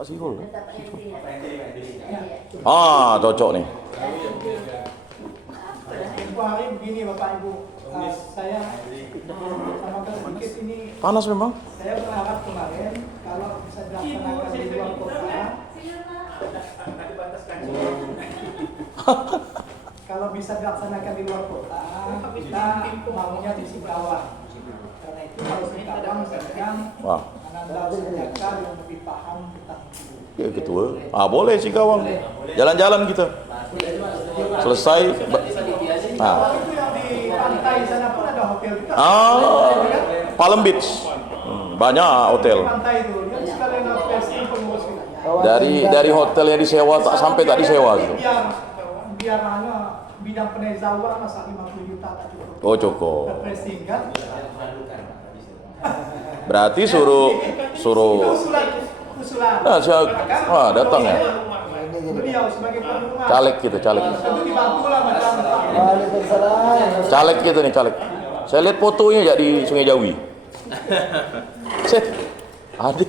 Pak Sirul. Ah, cocok nih. Tempoh hari begini Bapak Ibu, saya tambahkan sedikit ini. Panas memang. Saya berharap kemarin kalau bisa dilaksanakan di luar kota, kalau bisa dilaksanakan di luar kota, kita maunya di Singkawang. Karena itu kalau Singkawang sedang menambah senjata yang lebih paham tentang itu. Ya ketua. Ah boleh Singkawang. Jalan-jalan kita. Selesai. Kalau itu yang di pantai sana pun ada hotel juga. Palm Beach. Banyak hotel. Pantai itu, dia sekalian pesen pengurus wilayah. Dari hotel yang disewa tak sampai tak disewa gitu. Biar bidang penezawar masa 50 juta tak cukup. Oh cukup. Refreshing kan? Berarti suruh. Usulan. Nah, datang ya. Beliau sebagai penerima. Caleg gitu, caleg. Itu dibantu lah macam. Caleg gitu nih, caleg. Saya lihat fotonya ya di Sungai Jawi. Ada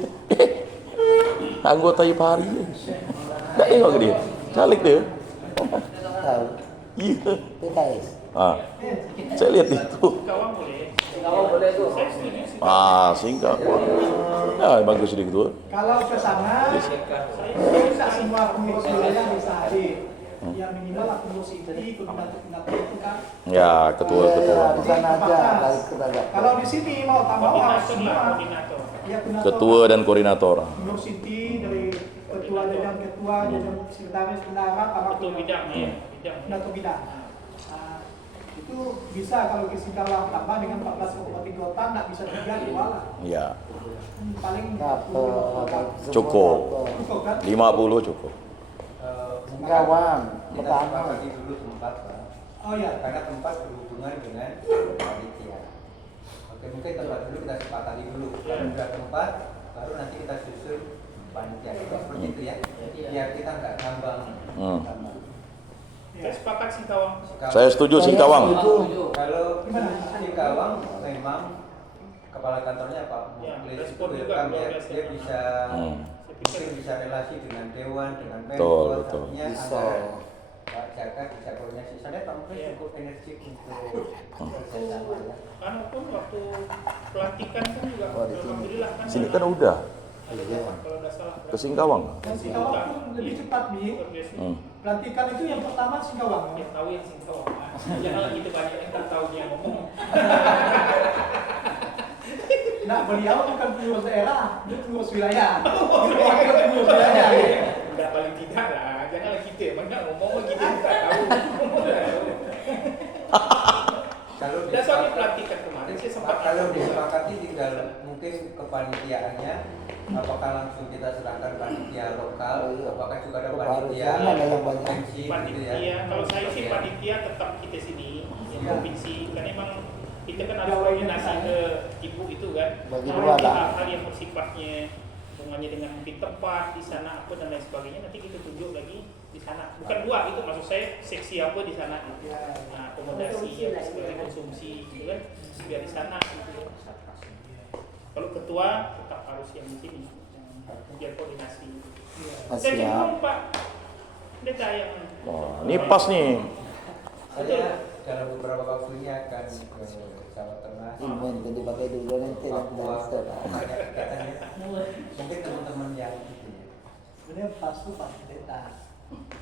anggota IPARI. Enggak tengok dia. Caleg dia. Tahu. Iya. PKS. Saya lihat itu. Kalau boleh tuh. Singkawang. Ya, bagus dia gitu. Kalau ke sana, bisa semua pengurus wilayah bisa hadir. Ya minimal lah pengurus inti, koordinator itu kan. Ya, ketua. Di sana aja, balik ke dalam. Kalau di sini mau tambah semua. Ya, Ketua dan koordinator. Pengurus inti dari ketua jajan sekretaris bendahara, tambah Ketua bidang ya. Koordinator bidang. Nah, itu bisa kalau ke Singkawang tambah dengan 14 kabupaten kota, nggak bisa 3 2 lah. Ya, Paling cukup. cukup kan? 50 cukup. Singkawang, Kita pertama. sepakati dulu tempat, Pak. Oh ya. Karena tempat berhubungan dengan panitia. Oke, mungkin tempat dulu kita sepakati dulu. Kalau sudah tempat, baru nanti kita susun panitia. Seperti itu ya. Biar kita nggak ngambang. Saya sepakat Singkawang. Saya setuju Singkawang. Kalau Singkawang memang kepala kantornya Pak Ya, Muklis itu respon juga welcome luar ya. biasa. Dia bisa mungkin bisa relasi dengan dewan, dengan Betul. artinya Bisa. antara Pak Jaka bisa koordinasi. Soalnya Pak Muklis cukup energik untuk kerjasama ya. Karena pun waktu pelantikan kan juga alhamdulillah kan. Sini kan udah Ada berapa kalau nggak salah. ke Singkawang. Dan Singkawang pun lebih cepat nih. Pelantikan itu yang pertama Singkawang. Yang tahu yang Singkawang. Jangan gitu banyak yang tak tahu dia ngomong. Nah, beliau bukan pengurus daerah, dia pengurus wilayah. Dia wakil pengurus wilayah. Udah paling tidak lah. Janganlah kita banyak ngomong kita tak tahu. Kalau Dan soalnya pelantikan kemarin saya sempat kalau disepakati tinggal mungkin kepanitiaannya apakah langsung kita serahkan panitia lokal, apakah juga ada panitia Jangan ada yang banyak. provinsi gitu ya. panitia. Kalau saya sih panitia tetap kita sini di provinsi. Kan emang kita kan harus koordinasi ke ibu itu kan. Bagi Kalau dua ada lah. hal-hal yang bersifatnya hubungannya dengan mungkin tempat di sana apa dan lain sebagainya nanti kita tunjuk lagi di sana. Bukan dua itu maksud saya seksi apa di sana. Nah, akomodasi ya seperti konsumsi gitu kan biar di sana. Gitu. Kalau ketua tetap harus yang di sini biar koordinasi. Saya Siap. cenderung Pak Deta yang Wah, ini pas nih. Saya dalam beberapa waktu ini akan ke Jawa Tengah. Imun itu dipakai dulu nanti Papua, tidak banyak kegiatannya. Mungkin teman-teman yang gitu ya. Sebenarnya pas itu Pak Pendeta.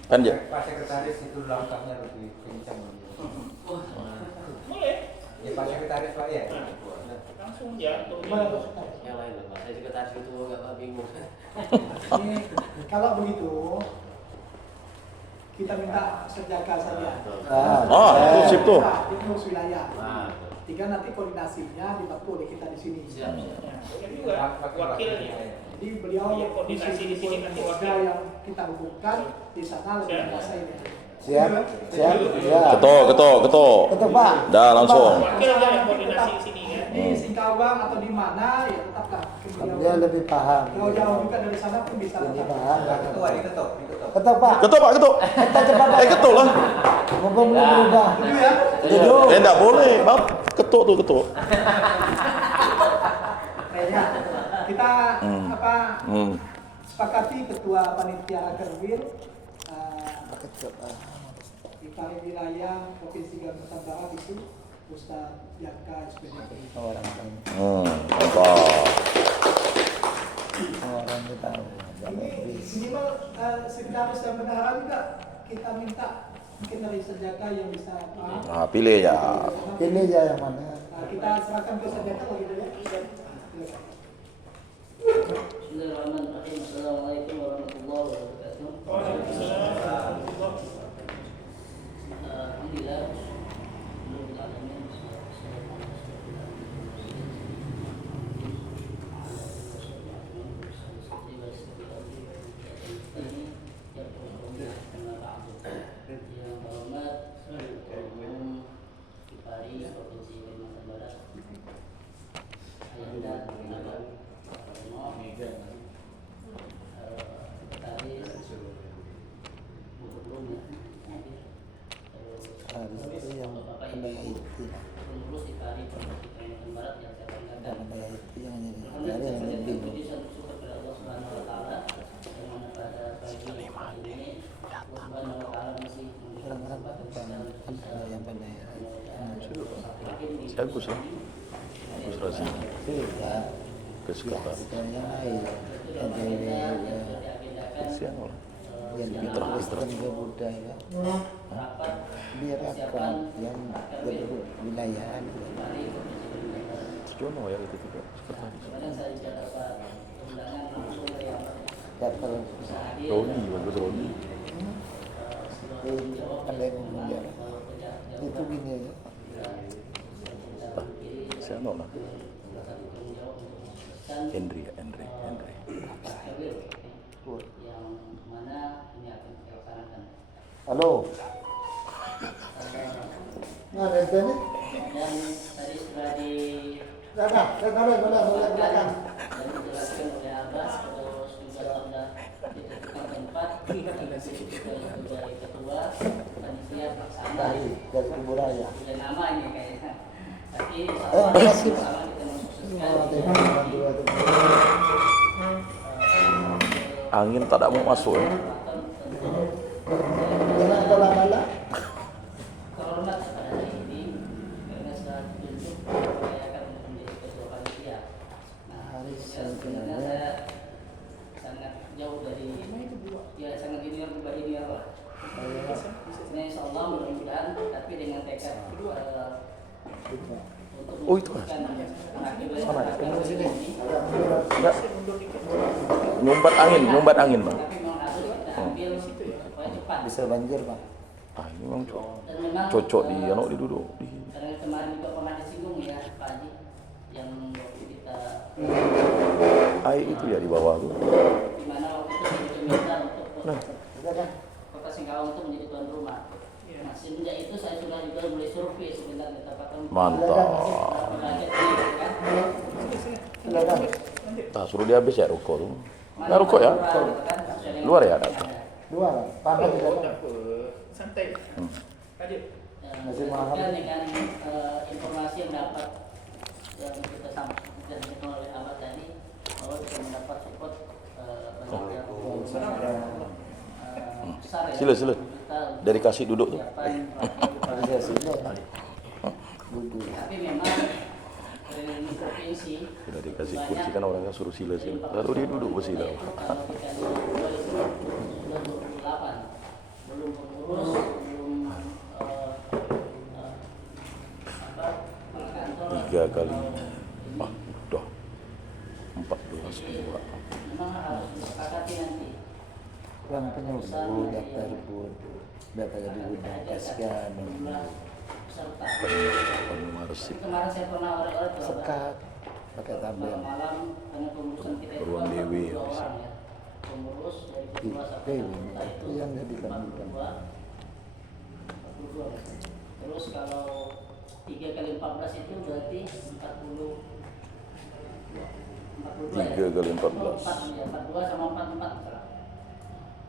Kan ya. Pak Sekretaris itu langkahnya lebih kencang. boleh Ya Pak Sekretaris Pak ya. langsung ya untuk Gimana, ini. Pak? Yang lain loh, Pak. Saya sekretaris itu agak bingung. Ini kalau begitu kita minta Serjaka saja. Sip tuh. Dia pengurus wilayah. Nah, Tiga nanti koordinasinya dibantu oleh kita di sini. siap. Ya, boleh juga wakilnya. Jadi beliau Iya, koordinasi di sini nanti keluarga wakil. yang kita hubungkan di sana lebih Siap. biasa ini. Siap. Siap. Siap. Ketua. Ketuk Pak. Dah langsung. Wakil aja yang koordinasi di sini ya. Di Singkawang atau di mana ya tetaplah ke Dia beliau. lebih paham. Kalau jauh juga dari sana pun bisa. Lebih paham. Ketua diketok. Ketuk Pak. Ketua Pak, ketua. Kita cepat Pak. Ketua lah. Mumpung belum berubah. Itu ya. Duduk. Enggak boleh, Bab. Ketua tuh, ketua. Kayaknya kita apa sepakati Ketua Panitia Akerwil Ipari Wilayah Provinsi Kalimantan Barat itu Ustaz Yaka SPDP. Orang tahu. Mantap. Orang tahu. Ini minimal sekretaris dan bendahara juga kita minta mungkin dari Sejaka yang bisa Nah, pilih ya. Pilih aja yang mana. kita serahkan ke Sejaka begitu ya. Bismillahirrahmanirrahim. Assalamualaikum warahmatullahi wabarakatuh. Alhamdulillah. Itu yang pendaya itu. Pendaya itu yang dari yang lebih. Orang-orang yang pendaya. Bagus ya. Bagus rasanya. Sudah. Kesukaan. Yang lain. Kasihan orang. Yang diteruskan ke budaya. Biarkan yang berwilayahan. Jono ya itu juga. Tak perlu. Roni, bagus Roni. Ada yang ngomong itu gini ya. Kasihan orang. Henry. Yang mana ini akan kita laksanakan. Halo. Nah, ada ini. Dan tadi sudah di Belakang. dan dijelaskan oleh Abbas, terus juga sudah ditentukan tempat, sudah ketua panitia pelaksana Dari Kuburaya. sudah nama ini kayaknya. Tapi makasih, Pak. sama kita mensukseskan Angin tak ada mau masuk ya. Jangan kalah-kalah. terhormat pada hari ini karena sudah ditunjuk saya akan menjadi ketua panitia. Nah, Hari sebenarnya saya sangat jauh dari sangat junior dibanding dia lah. Nah, insya Allah mudah-mudahan tapi dengan tekad untuk Oh, itu kan? sana ya? Enggak. Nyumbat angin, Bang. Tapi memang harus kita ambil supaya cepat. Bisa banjir, Pak. Ah, ini memang Dan memang cocok di duduk di. karena kemarin juga pernah disinggung ya Pak Haji yang waktu kita Air itu ya di bawah tuh. di mana waktu itu saya diminta untuk Nah, Kota Singkawang itu menjadi tuan rumah. Nah, semenjak itu saya sudah juga mulai survei sebenarnya tempat-tempat. mantap. Silakan. Nah, suruh dia habis ya rokok tuh. Nah, rokok ya. Luar ya ada. Dua, panas di dalam. Santai. Hadir. Masih mahal. Dengan informasi yang dapat yang kita sampaikan oleh Abad tadi bahwa kita mendapat support banyak yang besar ya. Sila. Dari kasih duduk tuh. Bisa sini. Duduk. Tapi memang dari provinsi Sudah dikasih kursi kan orangnya suruh sila. Lalu dia duduk bersila. kalau kita sudah 28 belum pengurus belum kantor 3 kali. Ah, udah 14 dua. memang harus disepakati nanti. Yang penyusul daftar bud. Data jadi udah kasihan. Jumlah peserta. Pengurus Kemarin saya pernah orang-orang tuh Sekat. Pakai tabel. malam karena pengurusan kita itu Ruang kan Dewi 42 ya, bisa. orang ya. Pengurus dari ketua sampai Dewi, anggota itu yang jadi kandungan. 42. Terus kalau 3 kali 14 itu berarti 40 42 ya? 3 kali 14. 42 sama 44 salah.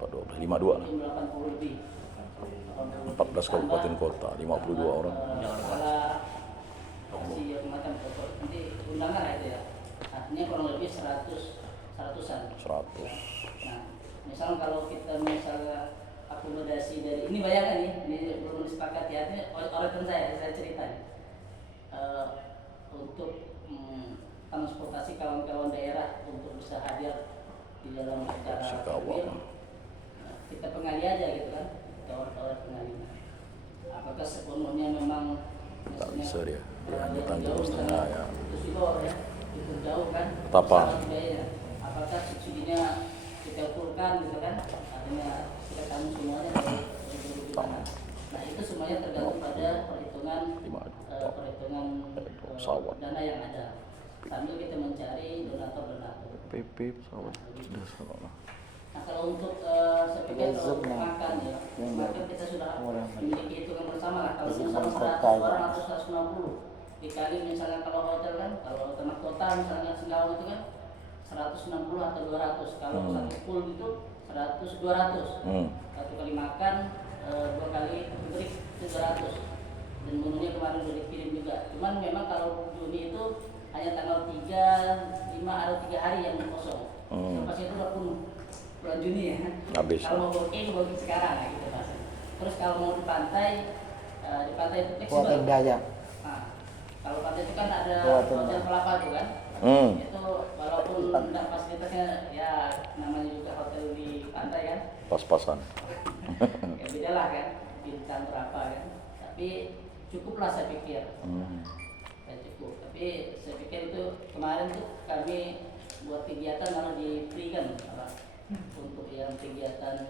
42, 52 lah. Jumlah 80 lebih. 14 kabupaten kota, 52 orang. Salah si macam nanti undangan lah itu ya. Artinya kurang lebih 100-an. 100. misalnya kalau kita misalnya akomodasi dari ini bayangkan nih, ini belum disepakati artinya oleh teman saya cerita nih. Untuk transportasi kawan-kawan daerah untuk bisa hadir di dalam acara takbir, kita pengali aja gitu kan, kawan-kawan pengali. Apakah sepenuhnya memang Tak bisa dia hanya jauh, tanggung setengah ya. terus itu ya, itu jauh kan? Betapa? Biayanya. Apakah subsidinya kita ukurkan gitu kan? Artinya kita tanggung semuanya dari gimana? Nah itu semuanya tergantung pada perhitungan dana yang ada. Sambil kita mencari donatur. PP pesawat sudah salah. Nah kalau untuk saya pikir kalau untuk makan ya, makan kita sudah memiliki hitungan bersama lah. Kalau misalnya 100 orang atau 150 dikali misalnya kalau hotel kan, kalau hotel kota misalnya Singkawang itu kan 160 atau 200. Kalau satu pool itu 100-200. Satu kali makan, 2 kali break 700. Dan menunya kemarin udah dikirim juga. Cuman memang kalau Juni itu hanya tanggal 3, 5 atau 3 hari yang kosong. Pas itu udah penuh bulan Juni ya. Habis. Kalau mau booking sekarang ya gitu Mas. Terus kalau mau di pantai itu fleksibel. Nah, kalau pantai itu kan ada hotel kelapa itu kan. Itu walaupun tidak fasilitasnya ya namanya juga hotel di pantai kan. Pas-pasan. Ya beda lah kan, bintang berapa kan. Tapi cukuplah saya pikir. Ya cukup. Tapi saya pikir itu kemarin tuh kami buat kegiatan malah di free kan untuk yang kegiatan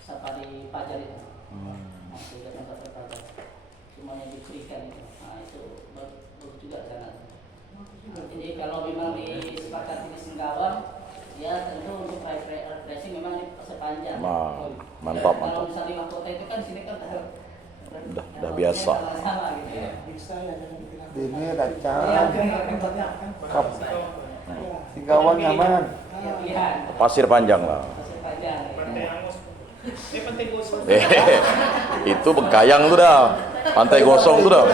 safari pajar itu. Kegiatan safari pajar semuanya diberikan itu. Nah itu bagus juga sangat. Jadi kalau memang disepakati di Singkawang, ya tentu untuk refreshing memang di sepanjang. Mantap. Kalau misalnya di Mahkota itu kan sini kan Udah biasa. Sama gitu. Bisa ya jangan dibilang. Ini kacang. Kap. Singkawang nyaman. Iya. Pasir panjang lah. Pasir panjang. Pantai Angus. Pantai Gosong. Itu Bengkayang tuh dah. Pantai Gosong tuh dah.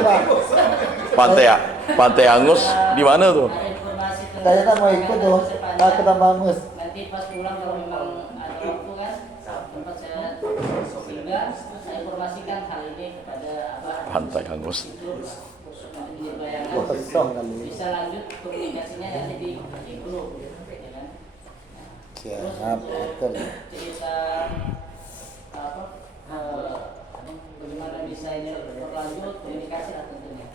Pantai Angus di mana tuh? Ada informasi tentang Saya kan mau ikut tuh. Nah, kita bangus. nanti pas pulang kalau memang ada waktu kan tempat saya singgah, saya informasikan hal ini kepada Pantai Angus. itu nanti menjadi bayangan Kosong kali. bisa lanjut komunikasinya nanti di grup ya kan. Terus Siap, untuk betul. cerita bagaimana bisa ini berlanjut komunikasi lah tentunya.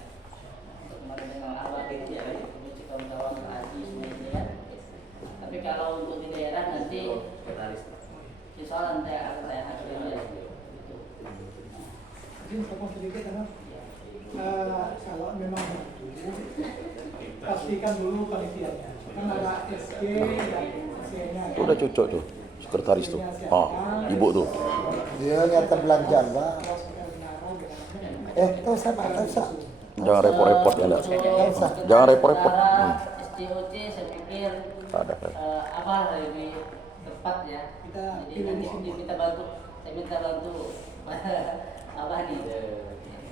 Untuk kemarin dengan Abah itu ya, kemudian kawan-kawan haji semuanya ya. Tapi kalau untuk di daerah nanti insya Allah nanti akan saya hadirkan ya. Gitu. Izin potong sedikit karena kalau memang pastikan dulu panitianya. Kan ada SG dan SC-nya. Itu udah cocok tuh. Sekretaris tuh. Ibu tuh. Dia nyata belanjaan, Pak. Tahu saya, Pak, tahu saya. Jangan repot-repot ya, enggak. Usah. Jangan repot-repot. SDOC saya pikir Ada. apa lebih tepat ya. Jadi nanti saya minta bantu apa nih?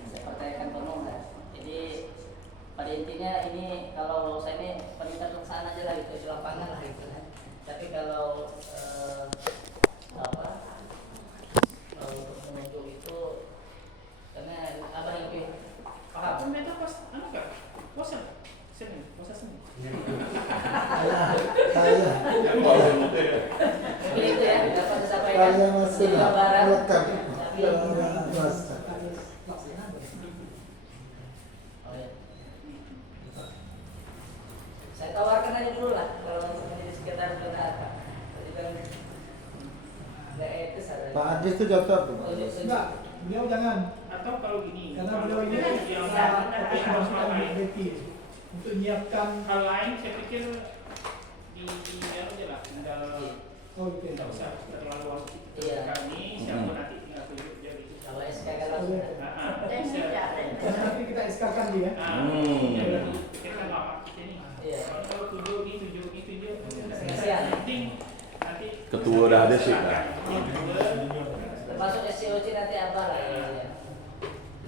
Saya percayakan penuh lah. Jadi pada intinya ini kalau saya ini peningkat pelaksanaan aja lah gitu, di lapangan lah gitu kan. Tapi kalau untuk penunjuk itu karena abah yang lebih paham. Apa mereka pas enggak? Puasa Senin. Saya. Mungkin itu ya dapat saya sampaikan. Saya masih Jawa Barat. melekat. Tapi oh ya. Saya tawarkan aja dulu lah kalau di sekitar Jakarta. Jadi kan nggak etis ada. Pak Adis itu cocok tuh, Pak. Enggak, beliau jangan. Atau kalau gini, Karena beliau ini yang profesional untuk menyiapkan. hal lain saya pikir di aja lah, tinggal Oh gitu. tidak usah terlalu harus Iya. kami siapa nanti tinggal tunjuk dia gitu. Kalau SK kan langsung. Dan nanti kita SK-kan dia. Kita nggak ini. Iya. Kalau tunjuk ini Kasihan. penting nanti Ketua udah ada sih. Termasuk SCOC nanti apa lah ya.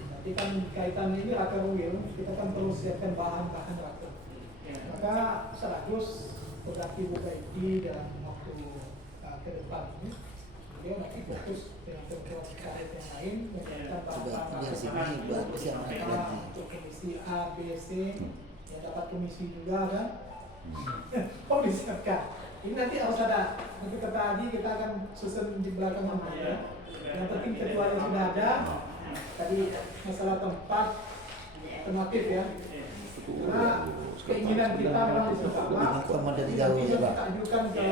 Nanti kan kaitan ini Raker Will, kita kan perlu siapkan bahan-bahan Raker. Maka maka Seragus berarti buka ID dalam waktu ke depan ini. Dia nanti fokus dengan program terkait yang lain, menyiapkan bahan-bahan bagus yang untuk komisi A, B, C, yang dapat komisi juga kan. Oh disiapkan. Ini nanti harus ada. Nanti kata Adi kita akan susun di belakang ya. Yang penting ketuanya sudah ada. Tadi masalah tempat alternatif ya. Karena keinginan kita memang di Singapura. Nanti kita ajukan ke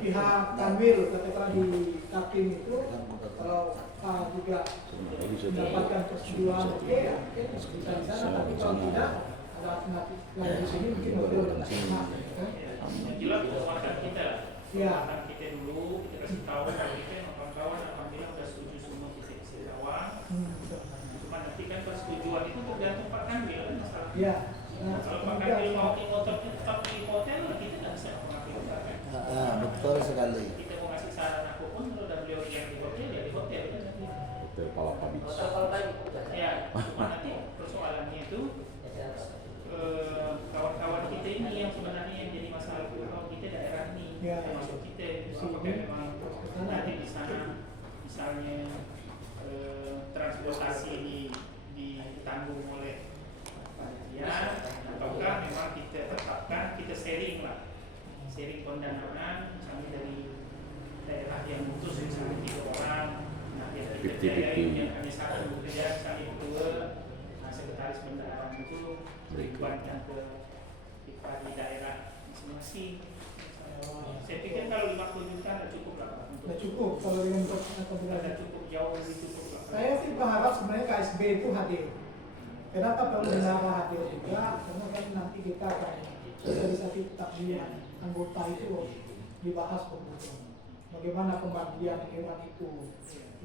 pihak Kanwil, katakanlah di Kapim itu, kalau juga mendapatkan persetujuan, oke ya, bisa di sana. Tapi kalau tidak, ada alternatif lain di sini mungkin mobil dan sama. Jelas kesempatan kita. Ya. Kesempatan kita dulu, kita kasih tahu kalau kita kawan-kawan alhamdulillah udah setuju semua kita kawan. Cuma nanti kan persetujuan itu tergantung Pak Kanwil masalah. Ya. Kalau Pak Kanwil mau motor tetap di hotel, kita nggak bisa mengambil kan. Betul sekali. Kita mau kasih saran apapun kalau udah beliau yang di hotel ya di hotel kan. Hotel Palapa Beach. Ya, cuma nanti persoalannya itu kawan-kawan kita ini yang sebenarnya yang jadi masalah utama kita daerah ini, termasuk kita apakah memang nanti di sana misalnya transportasi ini ditanggung oleh panitia ataukah memang kita tetapkan kita sharing lah, sharing pendanaan misalnya dari daerah yang putus misalnya 3 orang, nah yang kita biayain yang kami satu kerja misalnya 2, nah sekretaris bendahara itu dibebankan ke di daerah masing-masing. Saya pikir kalau 50 juta tidak cukup lah. Tidak cukup kalau dengan Tidak cukup, jauh lebih cukup lah. Saya sih berharap sebenarnya KSB itu hadir. Kenapa perlu bendahara hadir juga? Karena kan nanti kita akan sosialisasi takbiran anggota itu dibahas betul. Bagaimana pembagian hewan itu?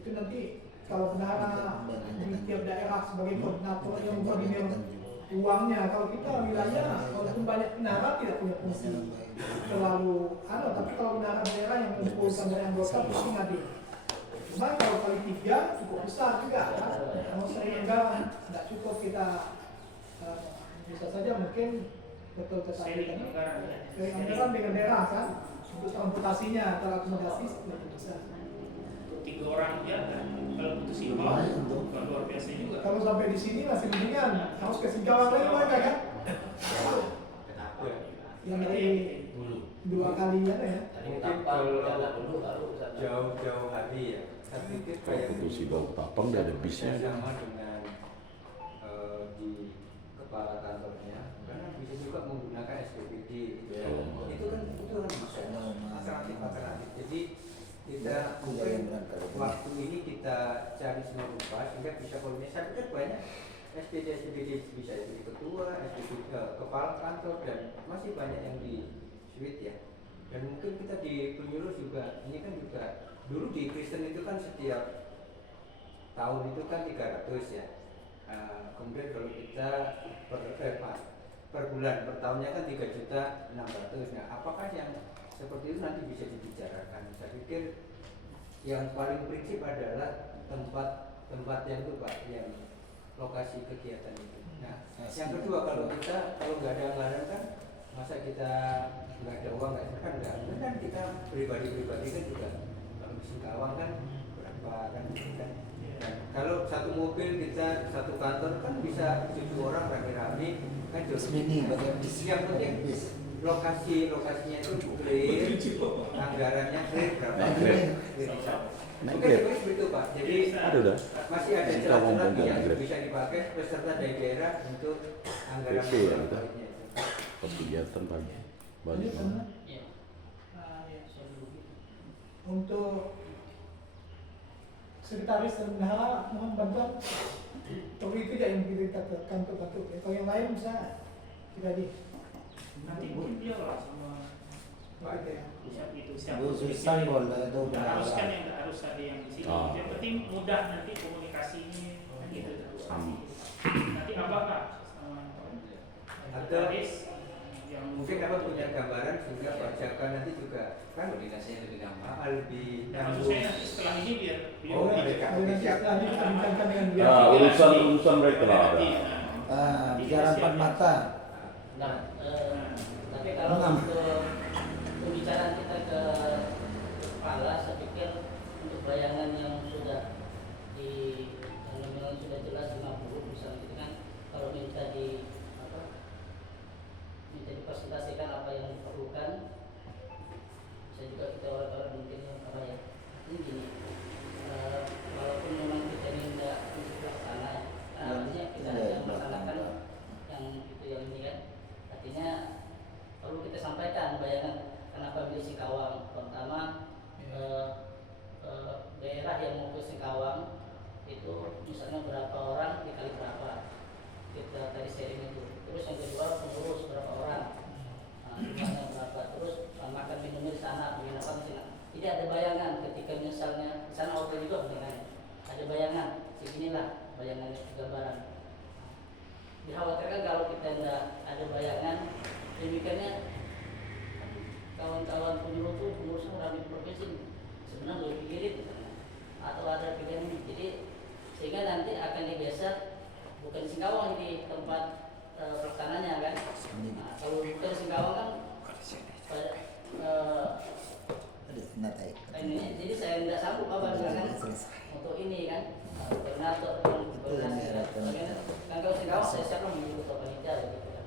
Itu nanti kalau bendahara di tiap daerah sebagai koordinator yang koordinir uangnya, kalau kita wilayah walaupun banyak bendahara tidak punya fungsi terlalu tapi kalau bendahara daerah yang mengumpulkan dari anggota pasti hadir. Cuma kalau kali 3 cukup besar juga kan. Kalau sering anggaran tidak cukup kita bisa saja mungkin betul Sharing anggaran ya. anggaran dengan daerah kan untuk transportasinya antara akomodasi lebih besar. 3 orang ya kan. Kalau putus impor bukan luar biasa juga. Kalau sampai di sini masih mendingan harus ke Singkawang lagi mereka kan. Yang dari 2 kali ya. Mungkin kalau jauh-jauh hari ya, saya pikir kayak Putus Ibau Tapang dia ada bisnya. sama dengan di kepala kantornya, karena bisa juga menggunakan SPPD. Itu kan alternatif. Jadi kita mungkin waktu ini kita cari semua rupa sehingga bisa koordinasi. Saya pikir banyak SPD bisa jadi ketua, SPD kepala kantor dan masih banyak yang di suite ya. Dan mungkin kita di penyuluh juga, ini kan juga dulu di Kristen itu kan setiap tahun itu kan 300 ya. Kemudian kalau kita per bulan, per tahunnya kan 3.600.000. Nah, apakah yang seperti itu nanti bisa dibicarakan? Saya pikir yang paling prinsip adalah tempat yang itu Pak, yang lokasi kegiatan itu. Nah, yang kedua kalau nggak ada anggaran kan, masa kita nggak ada uang nggak kan nggak, kan kita pribadi kan juga kalau di Singkawang kan berapa kan. Dan kalau satu mobil kita satu kantor kan bisa 7 orang rame-rame kan jauh Mini bagian yang penting lokasinya itu clear, anggarannya clear berapa mungkin seperti itu Pak. Jadi Ada masih ada celah-celah yang bisa dipakai peserta dari daerah untuk anggaran PP ya, kita. baiknya itu. Pas kegiatan pagi balik. Untuk sekretaris dan bendahara mohon bantuan. Kalau itu aja yang kita kantor-kantor. Kalau yang lain bisa kita di Nanti mungkin dia lah semua siap Susah boleh itu harus kan yang nggak harus ada yang di sini. Yang penting mudah nanti komunikasinya gitu terus. Nanti abang lah sama Atau yang mungkin apa punya gambaran sehingga Pak Jaka nanti juga kan komunikasinya lebih gampang, lebih Nah, maksud saya nanti setelah ini biar mereka nanti setelah ini kita bincangkan dengan dia. Urusan mereka lah ada. bicara 4 mata. Nah, tapi kalau untuk pembicaraan kita ke kepala, saya pikir untuk bayangan yang sudah yang nominal sudah jelas 50 misalnya gitu kan, kalau minta dipresentasikan apa yang diperlukan, bisa juga kita orang-orang mungkin apa ya, ini gini, walaupun memang kita ini tidak laksana ya, artinya kita hanya melaksanakan yang itu yang ini kan, artinya perlu kita sampaikan bayangan kenapa milih Singkawang. Pertama, daerah yang mau ke Singkawang itu misalnya berapa orang dikali berapa, kita tadi sharing itu. Terus yang kedua, pengurus berapa orang, jumlahnya berapa, terus makan minumnya di sana, penginapan di sana. Jadi ada bayangan ketika misalnya di sana hotel juga dengan ada bayangan, seginilah bayangannya, gambaran. Dikhawatirkan kalau kita tidak ada bayangan, demikiannya kawan-kawan penyuluh itu pengurusnya orang di provinsi sebenarnya lebih irit atau ada pilihan ini. Jadi sehingga nanti akan digeser bukan di Singkawang di tempat pelaksananya kan. Nah, kalau bukan di Singkawang kan ini, jadi saya tidak sanggup apa misalkan untuk ini kan koordinator koordinasi kan kalau Singkawang saya siapa menjadi ketua panitia gitu kan.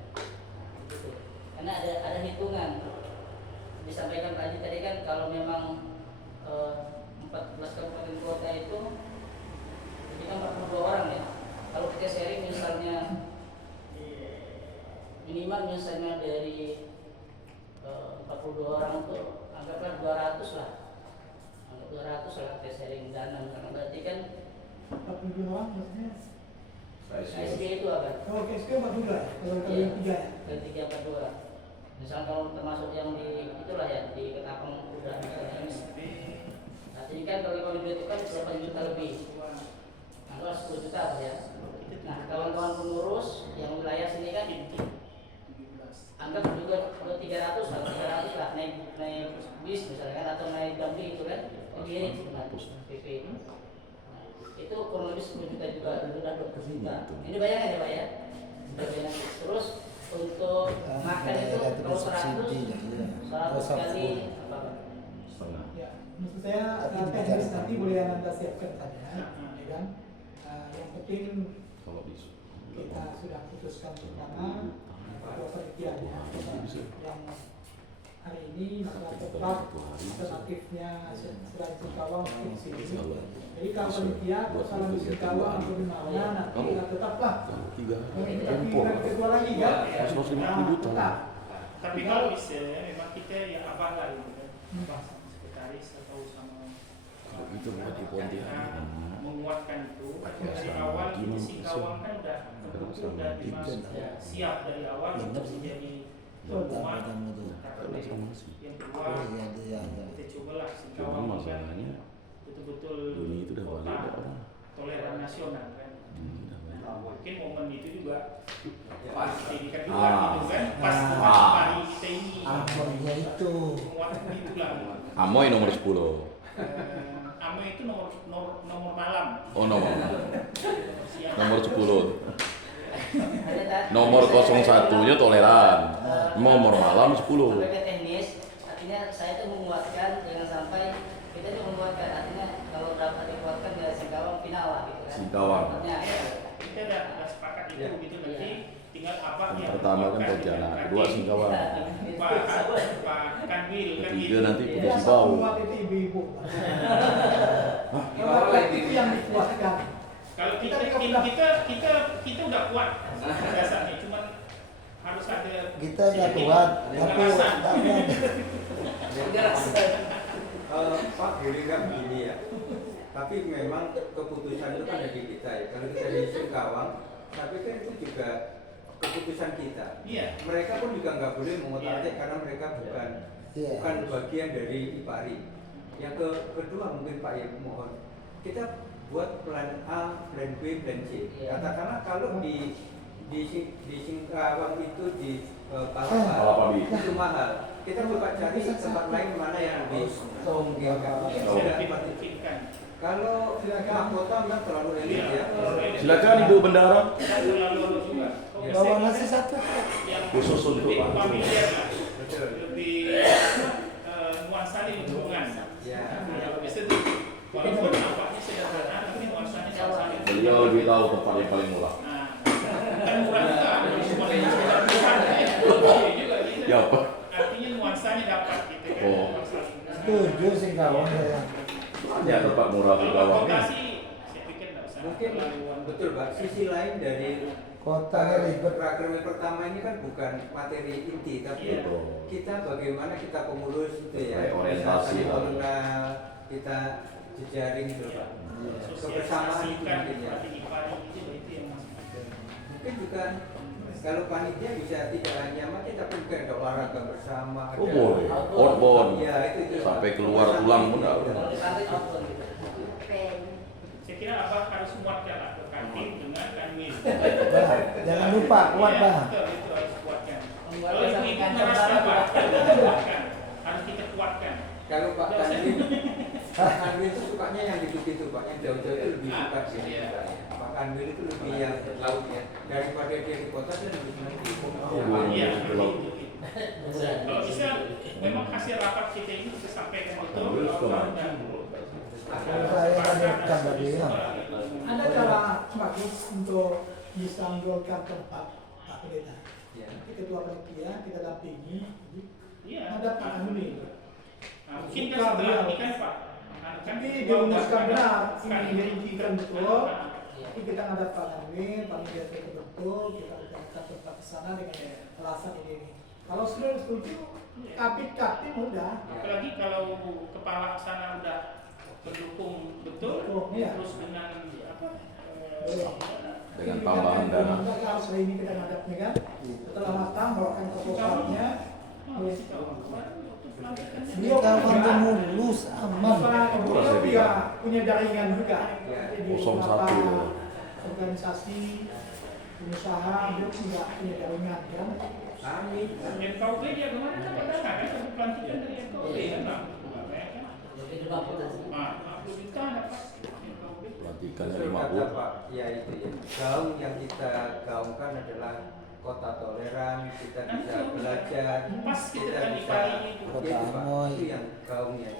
Gitu. Karena ada hitungan disampaikan tadi kan kalau memang 14 kabupaten kota itu jadi kan 42 orang ya. Kalau kita sharing misalnya minimal misalnya dari 42 orang itu anggaplah 200 lah. Anggap 200 lah kita sharing dana, karena berarti kan 42 orang maksudnya KSG itu apa? kalau KSG 42 ya, kalau kalian 3 ya. Ketiga 42. Misalnya kalau termasuk yang di itulah ya di Ketapang udah misalnya ini. Artinya kan kalau itu kan 8 juta lebih. Nah, 10 juta ya. Nah, kawan-kawan pengurus yang wilayah sini kan anggap juga 300 lah naik bis misalnya kan, atau naik damri itu kan lebih irit dengan PP itu. Nah, itu kurang lebih 10 juta juga, sudah 20 juta. Ini bayangan ya Pak ya. Bayangan. Terus untuk makan itu kalau 100 kali apa Pak? Ya, maksud saya teknis nanti boleh Anda siapkan saja, ya kan? Yang penting kita sudah putuskan bersama penelitiannya yang hari ini masalah tetap alternatifnya selain Singkawang fiksi. Jadi kalau panitia kalau di Singkawang atau di mana nanti kita tetaplah kita ketua lagi kan? Tetap. Tapi kalau misalnya memang kita yang abah lah gitu kan, sekretaris atau sama itu buat di Pontianak menguatkan itu. Dari awal itu Singkawang kan udah siap dari awal untuk menjadi rumah. Yang kedua kita cobalah Singkawang kan betul-betul kota toleran nasional kan. Mungkin momen itu juga pas didikan luar gitu kan, pas hari kita ini Amoynya itu menguatkan itulah. Amoy nomor 10. Amoy itu nomor malam. Oh, nomor Siang. nomor 10. Nomor 01-nya toleran. Nomor malam 10. Sebagai teknis, artinya saya itu menguatkan jangan sampai kita itu menguatkan, artinya kalau dapat dikuatkan dari Singkawang final lah gitu kan. Singkawang. Artinya, Kita udah sepakat itu gitu nanti tinggal apa yang Pertama kan Pejana, kedua Singkawang. Pak Kanwil kan Ketiga gitu. nanti Biasa Pulau Bau. kuat itu ibu-ibu. Kalau itu yang dikuatkan. Kalau kita udah kuat dasarnya, cuman harus ada kita nggak kuat, tapi Pak boleh nggak begini ya? Tapi memang keputusan itu kan ada di kita ya. Kalau kita di Singkawang, tapi kan itu juga keputusan kita. Iya. Mereka pun juga nggak boleh mengotak-atik karena mereka bukan bagian dari IPARI. Yang kedua mungkin Pak ya mohon kita buat plan A, plan B, plan C. Katakanlah kalau di Singkawang itu di Palapabi itu mahal. Kita coba cari tempat lain mana yang lebih memungkinkan. lebih memungkinkan. Kalau mahkota memang terlalu relief ya. Silakan Ibu Bendahara. Lalu juga. Bawa nasi satu. Yang Khusus untuk lebih Pak. familiar lah. Betul. Lebih nuansa di lingkungan. Ya. Bisa tuh. Walaupun nampaknya sederhana, tapi nuansanya sama-sama. Beliau lebih tahu tempat yang paling murah. Nah, kan murah juga. Semuanya sekedar murah ya. Juga gitu. Ya apa? Artinya nuansanya dapat gitu kan. Oh. Setuju sih kawan saya. Ya tempat murah di Kalau bawah kota ini. sih, saya pikir nggak usah. Mungkin betul Pak. Sisi lain dari Kotanya ribet. Rakernas pertama ini kan bukan materi inti, tapi Iya. kita bagaimana kita pengurus itu ya, Kayak orientasi kita lah. mengenal, kita jejaring gitu Pak. Kebersamaan itu Sosialisasikan mungkin ya. strategi itu yang masih. Mungkin juga kalau panitia bisa tidak hanya mati tapi juga ada olahraga bersama. Oh ada- boleh. Outbound. Iya itu. Sampai keluar tulang pun nggak Kalau ada. di kantin outdoor gitu. Saya kira Abah harus muatkan lah ke kantin dengan kanwil. Bah, jangan lupa kuat Iya, bah. betul, itu harus kuatkan. Membuat Kalau satu ibu kantor merasa baru, Pak, Pak. kita kuatkan. Harus kita kuatkan. Kalau Pak Nggak usah. Kanwil, Pak Kanwil itu sukanya yang gitu-gitu Pak, yang jauh-jauh itu lebih Ah, suka sih. iya. Pak Kanwil itu lebih yang laut ya, daripada dia di kota dia lebih senang di Oh, Iya, itu laut. kalau bisa memang hasil rapat kita ini kita sampaikan betul. Ambil suka main. Saya kan bukan tadi ya. Ada cara bagus untuk bisa menjualkan tempat Pak Pendeta. Ya. Nanti ketua panitia kita dampingi. Iya. Ada Pak Anuli. Nah, mungkin kan setelah ini kan Pak. Kan Tapi dirumuskan benar, kan ini diinginkan betul. Iya. Tapi kita ada Pak Anuli, panitia itu betul. Kita akan tempat ke sana dengan alasan ini. Kalau sudah setuju, kapit mudah. Apalagi kalau kepala sana udah mendukung betul, Iya. terus dengan apa? Dengan tambahan dana. Kita harus hari ini kita ngadapnya kan. Setelah matang, bawakan proposalnya. Ini kawan tuh mulus aman. Beliau juga punya jaringan juga. Jadi 01. beberapa organisasi, pengusaha, beliau juga punya jaringan kan. Amin. NKUB dia kemana kan ada kan pelantikan dari NKUB kan Bang? Jadi di bawah kota sih. Nah, 60 juta dapat NKUB. Pelantikannya Betul 50. kata Pak, ya itu ya. Gaung yang kita gaungkan adalah kota toleran, kita bisa belajar, Pas kita kan di bisa kali itu. Kota itu Pak, Amoy. itu yang gaungnya.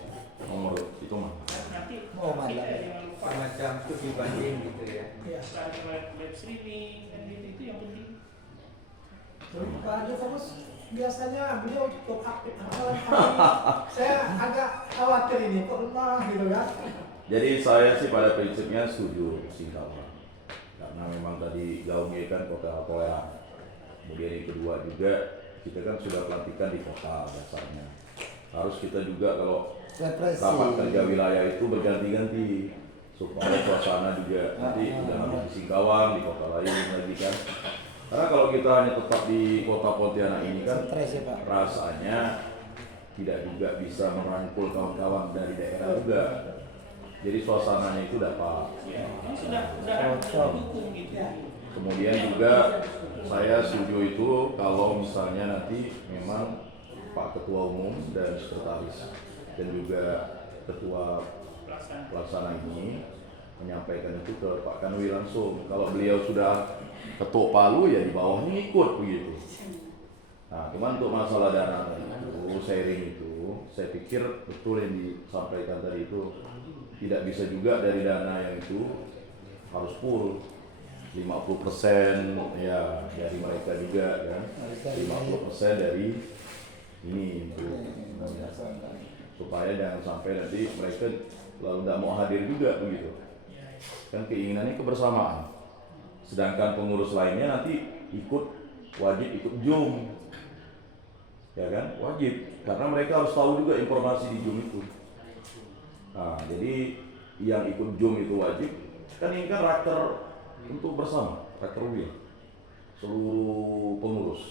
Nomor itu mah. Nanti Oh, kita mantap. jangan lupa Semacam studi banding gitu ya. Iya. cari web streaming dan itu yang penting. Pak Jokowi biasanya beliau cukup aktif. Saya agak khawatir ini kok lemah gitu kan. Jadi saya sih pada prinsipnya setuju Singkawa. Karena memang tadi gaungnya kan kota toleran. Kemudian yang kedua juga kita kan sudah pelantikan di kota dasarnya. Harus kita juga kalau Represi. rapat kerja wilayah itu berganti-ganti supaya suasana juga nanti udah harus di Singkawang, di kota lain lagi kan. Karena kalau kita hanya tetap di kota Pontianak ini kan Stres ya Pak. rasanya tidak juga bisa merangkul kawan-kawan dari daerah juga. Jadi suasananya itu dapat. Ya, ini sudah Cocok. dukung gitu. Kemudian juga saya setuju itu kalau misalnya nanti memang Pak Ketua Umum dan Sekretaris dan juga Ketua Pelaksanaan. Pelaksana ini menyampaikan itu ke Pak Kanwi langsung. Kalau beliau sudah ketuk palu ya di bawahnya ikut begitu. Nah, cuman untuk masalah dana tadi itu, sharing itu, saya pikir betul yang disampaikan tadi itu tidak bisa juga dari dana yang itu harus full 50% ya dari mereka juga kan, 50% dari ini untuk supaya jangan sampai nanti mereka lalu tidak mau hadir juga begitu. Kan keinginannya kebersamaan. Sedangkan pengurus lainnya nanti wajib ikut Zoom. Ya kan? Wajib. Karena mereka harus tahu juga informasi di Zoom itu. Nah, jadi yang ikut Zoom itu wajib. Kan ini kan raker untuk bersama, raker will. Seluruh pengurus.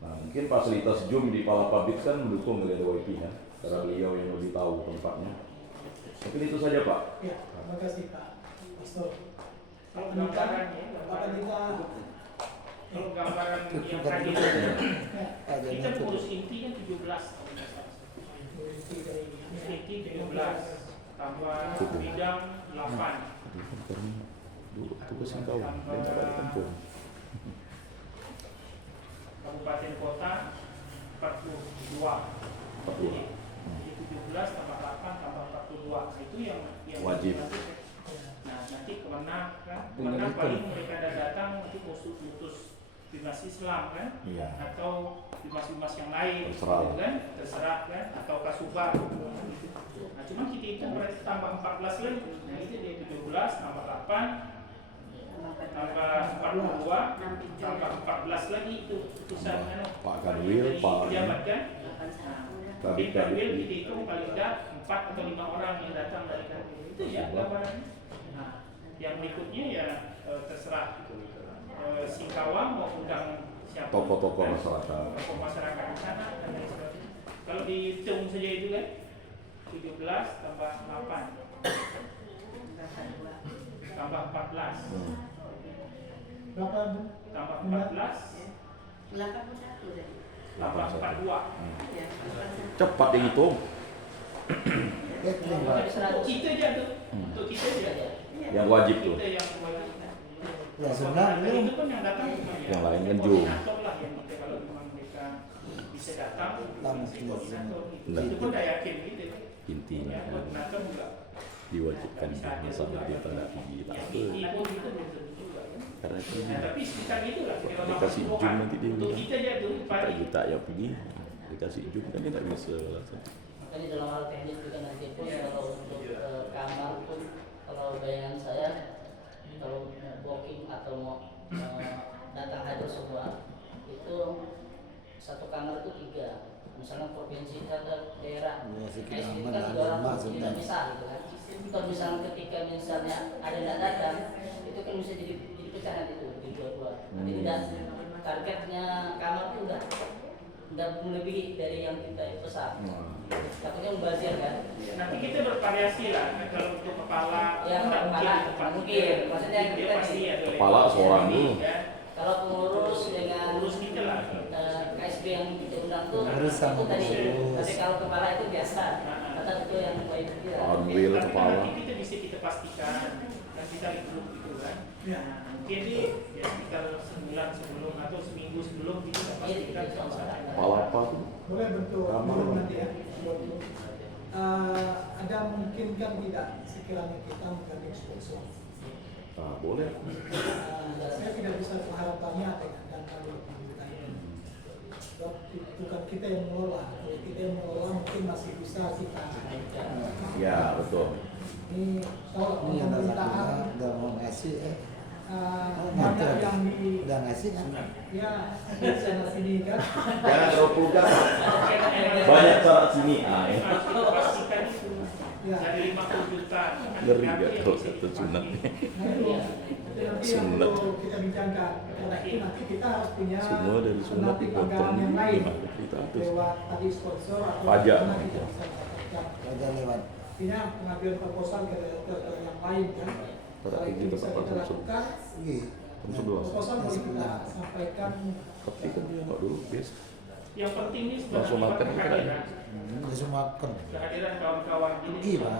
Nah, mungkin fasilitas Zoom di Palapabit kan mendukung dari WiFi ya. Karena beliau yang lebih tahu tempatnya. Mungkin itu saja Pak. Ya, terima kasih Pak Pastor. Kalau gambarannya, Pak Anita, kalau gambaran yang hadir, kita pengurus inti kan 17 kalau nggak salah. Inti 17 tambah tambah bidang 8. Dulu tugasnya kau, dia tak balik kampung. Kabupaten kota 42. 42. Jadi 17 tambah 8 tambah 42. Nah, itu yang Wajib. Nah, nanti Kemenang kan, Kemenang paling mereka datang nanti khusus bimas Islam kan, Iya. atau bimas-bimas yang lain, Terserah. gitu kan, terserah kan, atau Kasubag. Nah, cuma kita itu berarti tambah 14 lagi. Nah, itu dia 17 tambah 8 tambah 42 tambah 14 lagi itu putusan kan. Pak Kanwil, Pak pejabat kan. Nah, di Kanwil kita itu paling tidak 4 atau 5 orang yang datang dari Kanwil. Itu ya gambarannya. Nah, yang berikutnya ya terserah Singkawang mau undang siapa, tokoh-tokoh kan? masyarakat. Tokoh masyarakat di sana dan lain sebagainya. Kalau dihitung saja itu kan 17 tambah 8 tambah 14 Berapa? tambah 14 tambah 42. Cepat dihitung. Untuk kita aja tuh, untuk kita aja. Yang wajib tuh. Kita yang wajib. Ya sebenarnya Dan itu pun yang datang cuma ya, Yang lain kan jum. koordinator lah yang kita kalau memang mereka bisa datang koordinator gitu. Nah. Itu pun dah yakin gitu. Intinya Ya, kan koordinator juga diwajibkan misalnya dia tak pergi tak apa. ini pun itu belum tentu juga kan. Karena itu Nah, tapi sekitar itulah kira dikasih jum nanti dia untuk bilang, kita aja tuh paling kita yang pergi dikasih jum kan dia tak bisa langsung. Makanya dalam hal teknis juga nanti pun kalau untuk kamar pun kalau bayangan saya kalau booking atau mau datang hadir semua itu satu kamar itu 3. Misalnya provinsi atau daerah Ya, SD sekitar kan 2 aman, orang aman, tidak bisa gitu kan. Kalau misalnya ketika misalnya ada yang tidak datang itu kan bisa jadi pecah nanti itu di dua-dua. Nanti tidak targetnya kamar itu udah melebihi dari yang kita pesan. Takutnya membazir kan. nanti kita bervariasi lah. Nah, kalau untuk kepala Ya, nggak kepala, itu tempat mungkin. kita. Maksudnya Dia kita pasti nih. ada Kepala seorang dulu. ya. Kalau pengurus dengan Urus kita lah. KSB yang diundang tuh Harus itu sama tadi. pengurus. Tapi kalau kepala itu biasa. Kata itu yang baik kita. Kanwil Tapi kepala. nanti kita bisa kita pastikan dan kita grup gitu kan. Ya. Nah, mungkin di ya sekitar sebulan sebelum atau seminggu sebelum kita pastikan kalau misalnya Kepala apa tuh? Boleh bentuk Kamar. dulu nanti ya. Ada mungkin kan tidak sekiranya kita menggandeng sponsor. Nah, boleh. Saya tidak bisa harapannya dengan dana lebih banyak. Sebab bukan kita yang mengelola. Kalau kita yang mengelola mungkin masih bisa kita. Ya betul. Ini soal Ini yang pemerintahan udah mau ngasih banyak yang di udah ngasih kan? ya di sana sini kan. Jangan terpulkan. Banyak syarat sini. Ah, ya. harus kita pastikan itu Ya. dari 50 juta. Ngeri gak kalau satu sunat. Nah itu nanti yang Sunat. perlu kita bincangkan. Karena itu nanti kita harus punya Semua dari sunat alternatif dipotong anggaran yang lain 500. lewat tadi sponsor atau Pajak. bagaimana kita bisa mendapatkan. Udah lewat. Artinya pengajuan proposal ke yang lain kan. Pada Kalau itu kita bisa dapat kita langsung. lakukan, Iya. proposal boleh kita sampaikan. Tapi kan dia nggak dulu biasa. Yang penting ini Langsung makan sebenarnya kan? kehadiran. Langsung makan. Kehadiran kawan-kawan ini Pergi, Pak.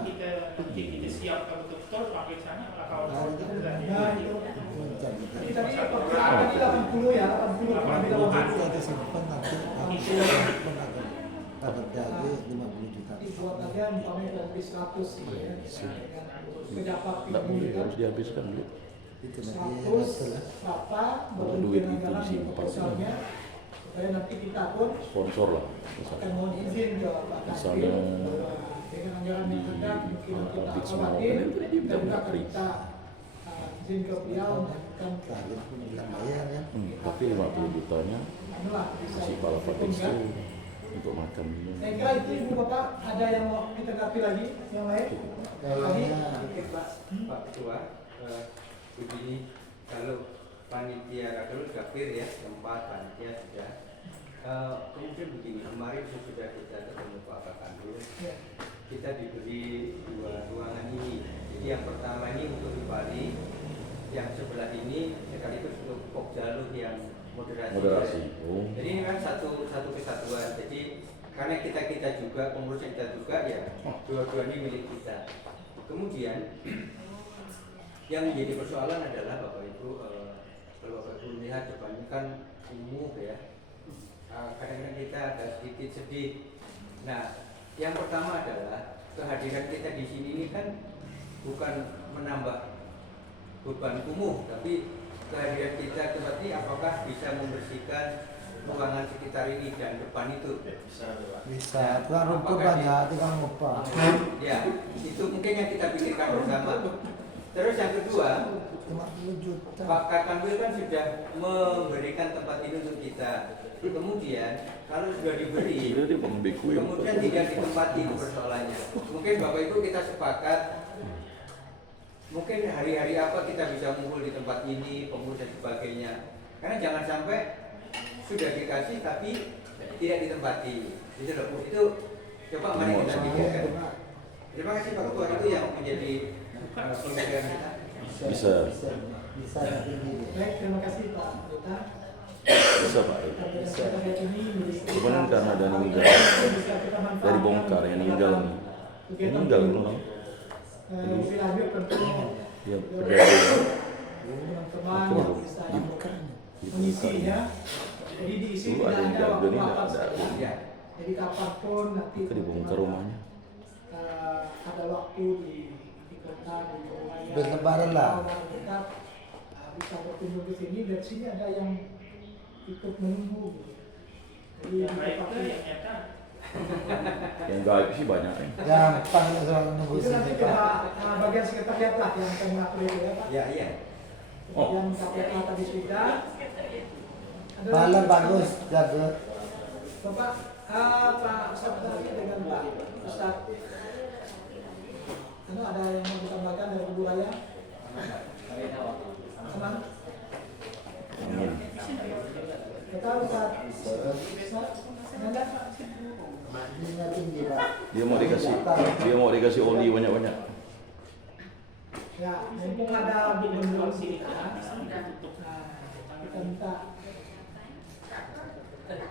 kita siapkan betul-betul pakai sana lah kawan-kawan kita Nah tadi. itu. Puncak kita. Jadi tadi perkiraan tadi 80 ya, 80 kurang lebih 80. Itu ada simpan nanti. Simpan akan dapat jadi 50 juta. Nanti buat aja umpamanya lebih 100 sih ya. Dengan pejabat Nggak ini boleh, kan. harus dihabiskan duit. Itu nanti yang 100 betul lah. berapa baru Duit itu anggaran di disimpan. proposalnya supaya nanti kita pun Sponsor lah. akan Misalnya. mohon izin ke Pak Misalnya, Kanwil dengan anggaran yang ada mungkin kita Public akolatin semua kan itu dia kita minta juga akan menteri. minta izin ke beliau dan Terakhir pun bilang bayar kan. Tapi 50 jutanya inilah bisa si kepala Fatix dihitung, kan. itu untuk makan dulu. Saya kira itu Ibu Bapak ada yang mau ditanggapi lagi yang lain? Tadi Pak Ketua, begini, kalau panitia kalau sudah clear ya, tempat panitia sudah. Kemudian begini, kemarin sudah kita ketemu Pak Kanwil, ya. kita diberi 2 ruangan ini. Jadi yang pertama ini untuk di Bali, yang sebelah ini sekaligus untuk Pokjaluk yang moderasi. Moderasi. Oh. Jadi ini kan satu kesatuan. Jadi karena kita juga pengurus kita juga ya dua-dua ini milik kita. Kemudian yang menjadi persoalan adalah Bapak Ibu, kalau Bapak Ibu lihat depannya kan kumuh ya. Kadang-kadang kita agak sedikit sedih. Nah, yang pertama adalah kehadiran kita di sini ini kan bukan menambah beban kumuh, tapi kehadiran kita berarti apakah bisa membersihkan ruangan sekitar ini dan depan itu? Bisa, tukang rumput banyak, tukang rumput. Ya, itu mungkin yang kita pikirkan bersama. Terus yang kedua, Cuma 10 juta. Pak Kakanwil kan sudah memberikan tempat ini untuk kita. Kemudian kalau sudah diberi, kemudian tidak ditempati itu persoalannya. Mungkin Bapak Ibu kita sepakat, mungkin hari-hari apa kita bisa ngumpul di tempat ini, pengurus dan sebagainya. Karena jangan sampai sudah dikasih tapi tidak ditempati. Itu loh. Itu coba mari kita pikirkan. Terima kasih Pak Ketua, itu yang menjadi pemikiran kita. Bisa. Bisa tinggi. Baik, terima kasih Pak Duta. Bisa Pak. Cuman karena ada meninggal dari bongkar yang meninggal nih. Meninggal loh. Lebih lanjut tentunya Ya berdaya. teman-teman yang bisa mengisi ya. Jadi diisi Dulu tidak ada yang ada jaga nih, waktu nggak ada. Ya. Jadi kapanpun nanti Itu dibongkar rumahnya. ada waktu di kota di wilayah Berlebaran lah. kita bisa berkunjung ke sini. Dari sini ada yang ikut menunggu gitu. Jadi Yang baik itu dipakai. yang nyata. Yang gaib sih banyak ya. Gampang soal nunggu Itu nanti sini, kita Pak. bagian sekretariat lah yang akan mengatur itu ya Pak. Ya, iya. Kemudian KPK tadi sudah. Ada Malam lagi? bagus, jaga. Bapak, Pak Ustadz tadi dengan Pak Ustadz. Ada yang mau ditambahkan dari Ibu Raya? Senang? Amin. Kita Ustadz. Ada? Tingginya tinggi, Pak. Dia mau dikasih oli banyak-banyak. Ya, mumpung ada gubernur kita, kita minta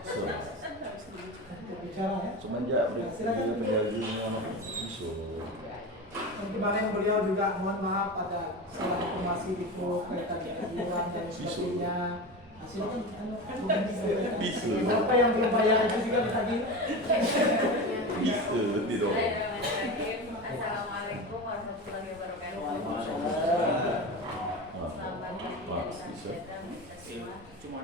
So, bicara ya. semenjak dia penjajahnya so. Dan kemarin beliau juga mohon maaf ada salah informasi di kereta liburan dan sebagainya. Silakan Bisa. Berapa yang belum bayar itu juga ditagih. Bisa berarti dong. Assalamualaikum warahmatullahi wabarakatuh. Selamat Maaf, bisa. kita semua. Cuma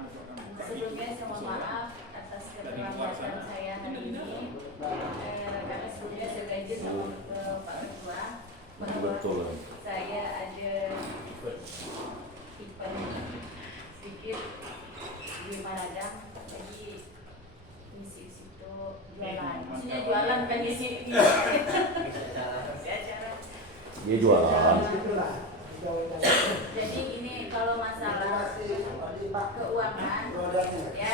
Sebelumnya saya mohon maaf atas keterlambatan saya hari ini. Karena sebelumnya saya janji sama ke Pak Ketua bahwa Betul. saya ada event sedikit di Maradang. Jadi misi situ jualan. Maksudnya jualan kan isi acara. Dia jualan. Itulah. Jadi ini kalau masalah keuangan ya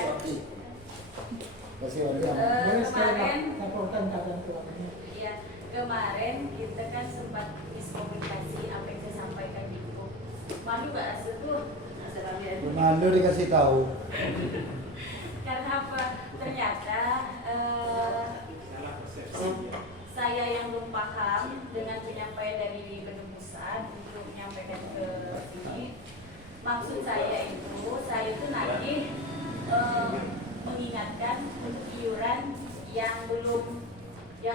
Kasih warga. Boleh sekali kemarin laporkan keadaan keuangannya. ya kemarin kita kan sempat miskomunikasi apa yang saya sampaikan di grup. Malu gak rasa tuh? Rasa kalian. Malu dikasih tahu. Karena apa? Ternyata saya yang belum paham dengan penyampaian dari Bandung Pusat untuk menyampaikan ke sini. Maksud saya itu nagih mengingatkan untuk iuran yang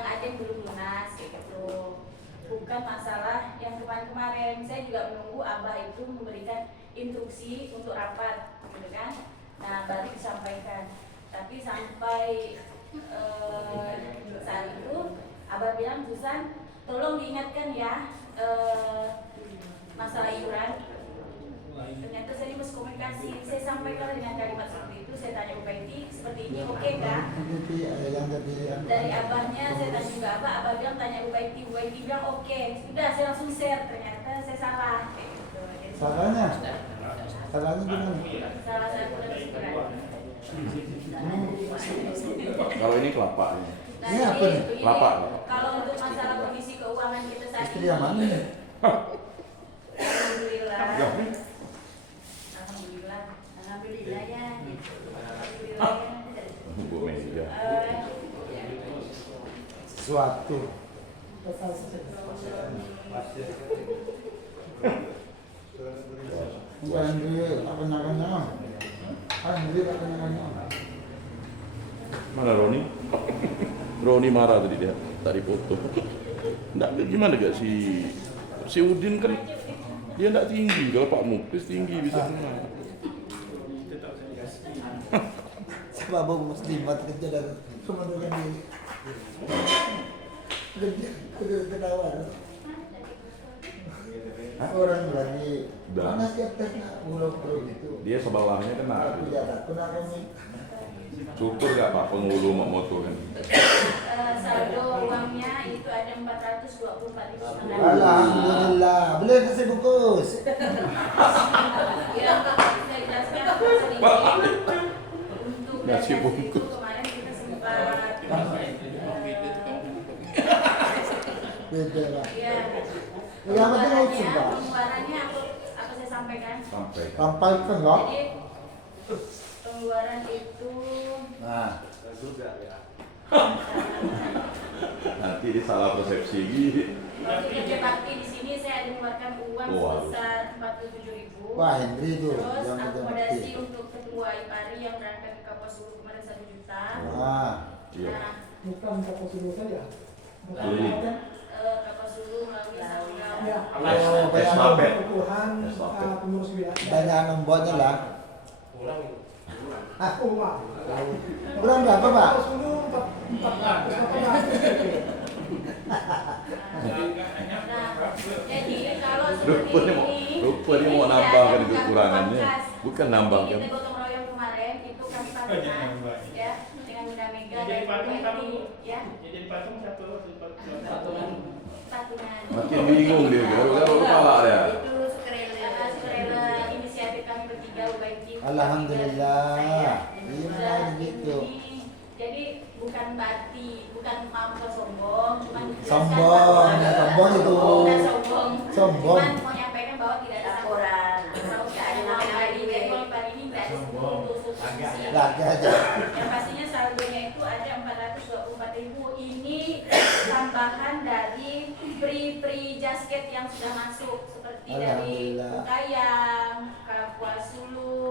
ada yang belum lunas kayak gitu. Bukan masalah yang kemarin-kemarin. Saya juga menunggu Abah itu memberikan instruksi untuk rapat, gitu kan? Nah, baru disampaikan. Tapi sampai saat itu Abah bilang, Susan, tolong diingatkan ya masalah iuran. Ternyata saya miskomunikasi. Saya sampaikan dengan kalimat seperti itu. Saya tanya Bu Penti, seperti ini oke kah? Dari Abahnya saya tanya juga Abah bilang tanya Bu Penti bilang oke. Sudah, saya langsung share. Ternyata saya salah. Kayak gitu. Jadi, Salahnya? Salahnya gimana? salah satu dari sekian. Kalau ini kelapa. Nah, Ini apa nih? begini, Kelapa. kalau untuk masalah kondisi keuangan kita saat Istri ini, yang mana nih? alhamdulillah, alhamdulillah ya, alhamdulillah ya. Bu Mega. Sesuatu. total selesai. Mana Roni? Roni marah tadi dia, tadi foto. Nggak, gimana gak si Udin kan dia nggak tinggi, kalau Pak Muklis tinggi bisa kena. Sama abang muslimat kerja dan kemandukan diri. Kerja kenawar. Orang berani Dah. mana siap tesnya pulau-pulau itu. Dia sebelahnya kena. Aku jarak, kenapa nih? Syukur gak Pak penghulu mau moto kan? Saldo uangnya itu ada 424.000. Alhamdulillah, boleh kasih bungkus. Ya, saya jelaskan sedikit. Untuk Nasi dana bungkus. itu kemarin kita sempat Beda lah. ya. Yang penting lucu, Pak. Pengeluarannya apa saya sampaikan? Sampai. Sampaikan loh. Jadi pengeluaran itu Nah, Nanti dia salah persepsi gitu. waktu kerja bakti di sini saya ada mengeluarkan uang Wow. sebesar 47.000. Wah Henry tuh Terus yang kerja akomodasi bakti. untuk ketua IPARI yang berangkat ke Kapuasulu kemarin 1 juta. Ah, Iya. Nah, Bukan kapal dulu saja. Keliling. Kapuasulu melalui Sanggam. Ya. oh, banyak Estafet. Tuhan Estafet. pengurus wilayah. banyak nombornya lah. Uang. Kurang berapa Pak? Kapal dulu 400. Nah, jadi kalau Lupa dia mau ini nambahkan ada kekurangannya. bekas. Bukan nambahkan. Kita gotong royong kemarin itu kami patungan ya dengan Bunda Mega Jadi dan patung Bu kamu. Eti, ya Jadi patung siapa? patungan. Makin bingung dia, garuk-garuk kepala dia. Itu sukarela inisiatif kami bertiga Ubaiki. Alhamdulillah. Saya Iya, dan gitu. ini jadi bukan berarti bukan mau sombong, cuma dijelaskan Sombong, bahwa- ya, sombong itu. Bukan sombong. Sombong. Cuman mau nyampaikan bahwa tidak ada laporan. Kalau tidak ada laporan di Webpol ini tidak ada untuk subsidi. Lagi aja. Yang pastinya saldonya itu ada 424.000. Ini tambahan dari free jasket yang sudah masuk seperti dari Alhamdulillah. Bukayang, Kapuasulu.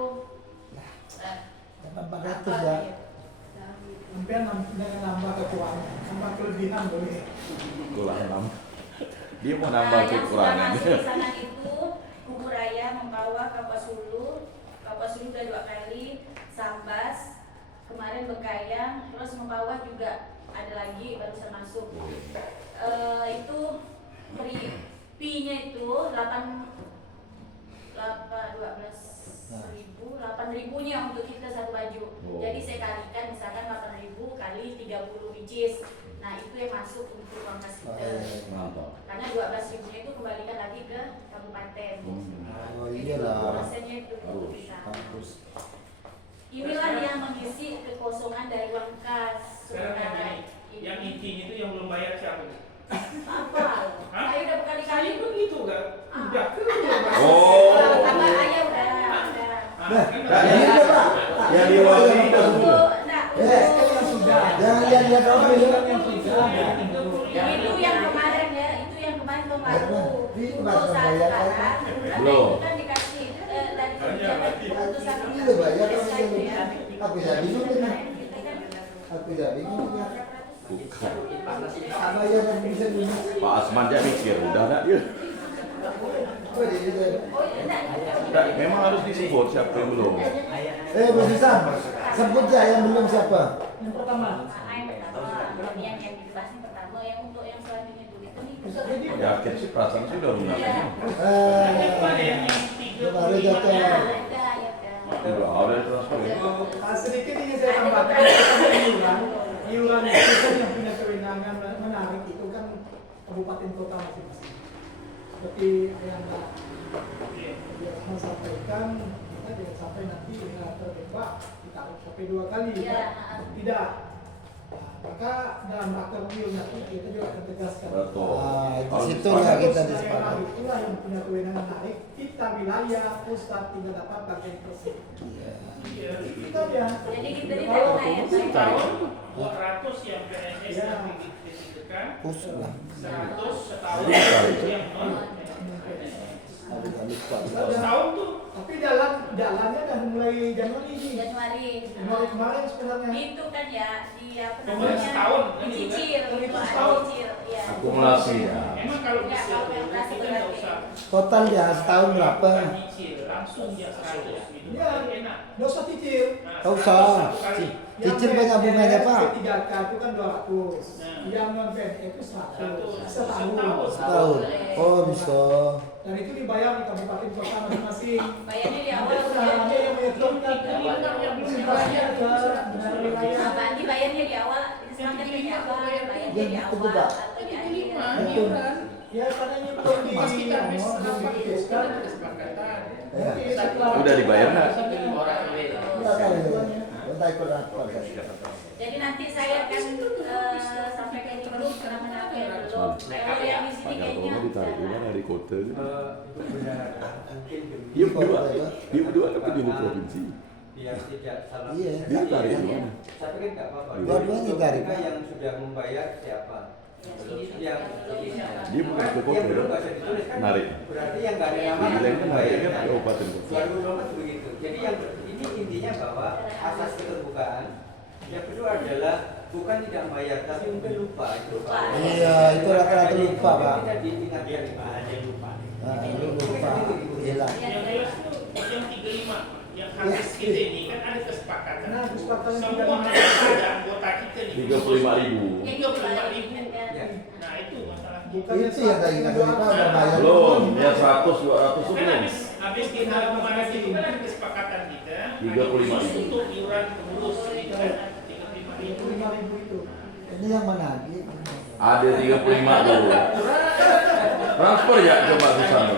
400 ya. Hampir dengan nambah kekurangan, nambah kelebihan boleh. Kurang Dia mau Nah, nambah yang sudah kekurangan. masuk di sana itu Kubu Raya membawa Kapuasulu udah 2 kali, Sambas, kemarin Bengkayang, terus membawa juga ada lagi barusan masuk. Itu fee-nya itu 8.000-nya untuk kita satu baju. Oh. Jadi saya kalikan misalkan 8.000 kali 30 which nah itu yang masuk untuk uang kas kita. Mantap. Karena 12.000-nya itu kembalikan lagi ke kabupaten. Oh iyalah. Persennya itu untuk kita. Kampus. Inilah yang mengisi kekosongan dari uang kas. Sekarang yang Ini intinya itu yang belum bayar siapa? apa? Hah? Saya udah berkali-kali. Saya begitu kan? Udah ke Oh. Apa ayah udah. Nah, Nah, ini ini Pak. yang di luar ini kita Untuk, semua. nah, Yang sudah. Jangan lihat-lihat orang dulu. Yang sudah. itu yang kemarin ya, itu yang kemarin tahun lalu. Ini Untuk baru saat bayar, sekarang, kan? karena Belum. itu kan dikasih dari kebijakan keputusan Ini udah bayar SK kalau itu ya. aku jadi bingung kan. Kemarin kita kan Aku jadi bingung kan. Bukan. Apa ya yang bisa bingung? Pak Asman dia mikir, udah enggak dia. Oh jadi dia. oh iya enggak. Enggak, memang harus disebut siapa yang belum. Mas Isam, sebut ya yang belum siapa? Yang pertama. Yang pertama, yang dibahas yang pertama, yang untuk yang selanjutnya dulu itu nih. Bisa jadi. Yakin sih perasaan sih udah lunak. Iya. Baru jatuh. Ya, ada. Udah ada transfer ya. Sedikit ingin saya tambahkan iuran. Iuran itu kan yang punya kewenangan menarik itu kan kabupaten kota masing-masing. Seperti yang Mas sampaikan, kita jangan sampai nanti tertembak ditarik sampai 2 kali. Iya. Tidak. Nah, maka maka dalam rakerwil nanti kita juga akan tegaskan. Betul. Itu Kalau situ misalnya- ya kita Daerah disepakati. itulah yang punya kewenangan naik. Kita wilayah pusat tidak dapat bagian tersebut. Iya. Kita ya. Jadi kita tidak naik. Setahun 200 yang PNS Ya. yang didirikan, Pusat lah. 100 setahun yang non PNS. Agak lupa. Setahun tuh Tapi jalannya dan mulai Januari ini. Januari kemarin sebenarnya. Itu kan ya di apa Pokoknya setahun, kan gitu kan? Dicicil, Itu itu ada setahun. cicil, ya. Akumulasinya. emang kalau Enggak, bisa kalau operasi kita nggak berarti. usah Total ya setahun berapa? bukan nyicil, langsung dia 100 gitu. Iya. Enak. Nggak usah cicil. Nah, Tahu 100 usah. satu kali. Cicil banyak bunganya, Pak. P3K itu kan 200. Nah. Yang non PNS itu 100. Setahun. Setahun. Oh bisa. Dan itu dibayar di kabupaten kota masing-masing. Bayarnya di awal. Itu hanya yang menyetopkan Yang belum simpannya dibayar. ke benar wilayah. Nanti bayarnya di awal, disempatkan di awal, bayarnya di Yang itu, awal Pak. atau di akhir. Iuran. Ya karena ini belum di Mas kita habis belum rapat diputuskan. ada kesepakatan. Ya. Mungkin setelah- Udah dibayar nggak? Enggak tahu ya. Entah ikut apa. Jadi nanti saya akan sampaikan di grup kenapa belum. Kalau yang di sini Pak kayaknya Jartono ditarik udah. dari kota. Benar, mungkin Dia berdua kan penyuluh provinsi. biar tidak salah. Iya. Dia tarik di mana? Tapi kan nggak apa-apa. Dua-duanya tarik. Mereka yang sudah membayar siapa? Yang Dia bukan ke kota, yang belum ya? nggak usah ditulis kan? Narik. Berarti yang nggak ada nama Di Leng kan narik kan bayar. kabupaten kota. 2024 begitu. Jadi yang ini intinya bahwa asas keterbukaan yang kedua adalah bukan tidak membayar tapi mungkin lupa itu. Lupa. Iya, itu rata-rata lupa, Pak. Kita diingatkan lupa. Nah, lu lupa. Hilang. Yang jelas tuh yang 35 yang habis kita ini kan ada kesepakatan. Nah, kesepakatan yang Semua 35. ada anggota kita nih. 35.000. Yang 35.000. Nah itu masalahnya. Bukannya Itu yang tadi kata Pak udah bayar. Belum, ya 100 200 itu Kan belum. habis kita kemarin itu kan ada kesepakatan kita. 35.000. Untuk iuran pengurus gitu kan 35.000. 5.000 itu. Ini yang mana lagi? Ada 35 dulu. Transfer ya coba ke sana.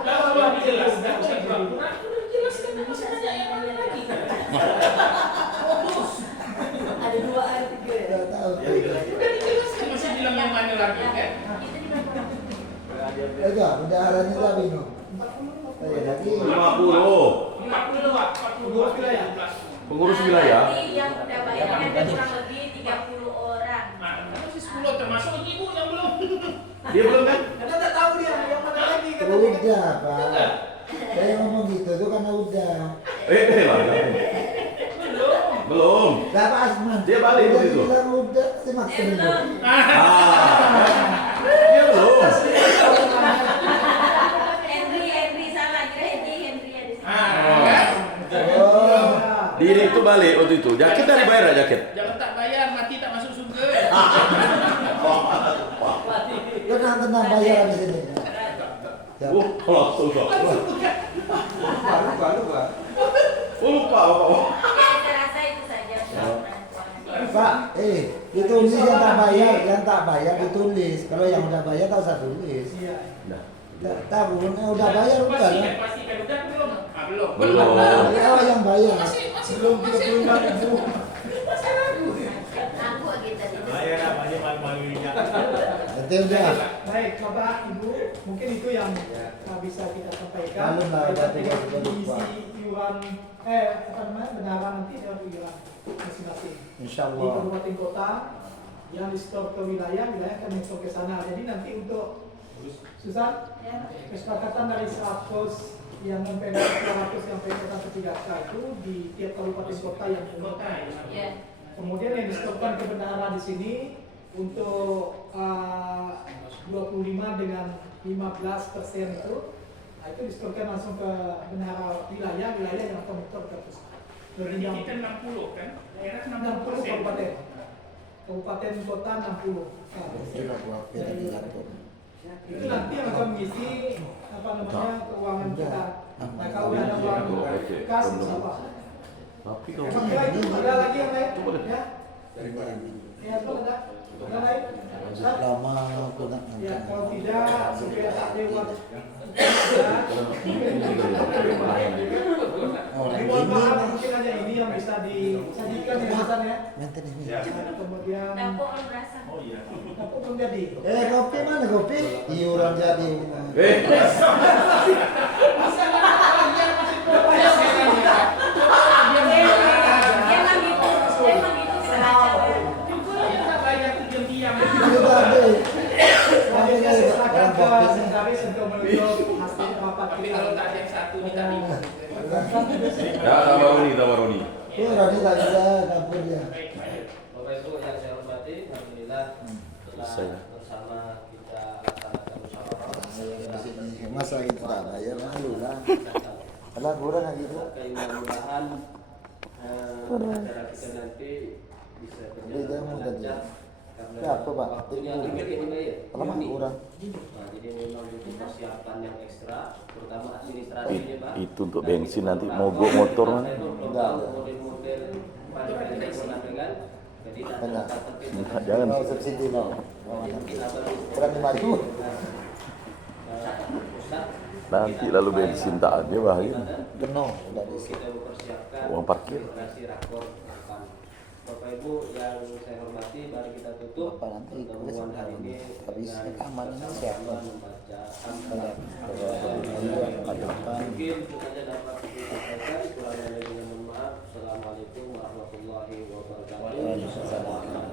Kalau belum jelas kan usah pura-pura, udah jelas kan masih ada yang mana lagi. Ada 2 hari 3 ya. Enggak tahu. Udah dijelaskan masih bilang yang mana lagi kan? Itu di mana? Enggak, bendaharanya tapi no. 40. Ya lagi. 50. 40 Pak, 42 wilayah. Pengurus wilayah. Berarti yang udah bayar ada kurang lebih 30 orang. Nah, masih 10 termasuk ibu yang belum. Dia belum kan? Karena tak tahu dia yang mana lagi kan. Udah, Pak. Saya ngomong gitu tuh karena udah. Lah. Belum. Belum. Lah Pak Asman. Dia balik Udah begitu. bilang udah, saya maksud Belum. Dia belum. Henry salah, kira Henry ada di sini. Kan? Oh. Diri itu balik waktu itu. Jaket dari bayar ya jaket. Jangan tak bayar, mati tak masuk surga. Tenang bayar habis ini. Ya. Langsung kok. Lupa. Lupa Bapak. Oke, saya rasa itu saja. Pak, ditulis yang tak bayar ditulis. Kalau yang udah bayar tak usah tulis. Iya. Nah, Tahu, udah bayar udah lah. Pastikan udah belum? Ah, belum. Belum. Oh yang bayar. Belum 35.000. Aku gitu. Nanti udah. Baik, Bapak, Ibu, mungkin itu yang bisa kita sampaikan. Lalu lah, Kita udah tinggal lupa. isi iuran, benaran nanti dalam iuran masing-masing. Insya Di Allah. kabupaten kota yang di-store ke wilayah akan di-store ke sana. Jadi nanti untuk Susan, kesepakatan dari 100 yang non-PNS 200 yang PNS P3K itu di tiap kabupaten kota yang punya. Ya. Kemudian yang disetorkan ke bendahara di sini untuk 25 dengan 15% itu, nah itu disetorkan langsung ke bendahara wilayah yang akan menyetor ke pusat. Berarti Yang kita 60 kan? Daerah 60 kabupaten, kabupaten kota 60. Nah, Sudah buat kita diatur. itu nanti yang akan mengisi keuangan kita. Nah kalau ada uang kas, apa? Tapi kalau Kira itu ada lagi yang lain? Coba deh. Ya, ya itu ada. Ada lain? Ada? Lama aku nak Ya, nonton. kalau tidak, supaya tak lewat. Orang Mohon maaf, ini mungkin saja ini yang bisa disajikan ya Hasan ya. Nanti ini. Nah, kemudian Dapur orang berasa. dapur belum jadi. Kopi mana kopi? Iuran jadi. Emang gitu kita baca. Kita bayar tuh diam-diam. Kita ambil. Selanjutnya saya silakan ke sekretaris untuk menunjuk hasil rapat Tapi kita. kalau tak ada yang satu minta lima. Ya, Tamaroni. Oh, Rani tak bisa dapur dia. Baik, baik. Bapak Ibu yang saya hormati, alhamdulillah setelah bersama kita laksanakan musyawarah. Masa itu tak bayar malu lah. Alah kurang lagi tu. Mudah-mudahan acara kita nanti bisa Dia berjalan mau lancar. tadi. Karena Ya, apa, Pak? waktunya hampir ini Pak ya. Alamak Juni. kurang. Nah, jadi memang butuh persiapan yang ekstra, terutama administrasinya Pak. Itu untuk bensin nanti mogok motor mana? Enggak. Model-model panel dengan jadi Enggak. Jangan. Mau subsidi mau. Kurang 5.000. Nanti lalu bensin tak ada bahaya. Penuh udah di Kita mempersiapkan Uang parkir. administrasi rakor ke depan. Bapak Ibu yang saya hormati, mari kita tutup Apa nanti pertemuan hari ini habis dengan rekaman ini bersama-sama siapa? membaca Banyak. Al-Fatihah. Mungkin itu saja dapat disampaikan. Kurang lebihnya mohon maaf. Assalamualaikum warahmatullahi wabarakatuh. Waalaikumsalam.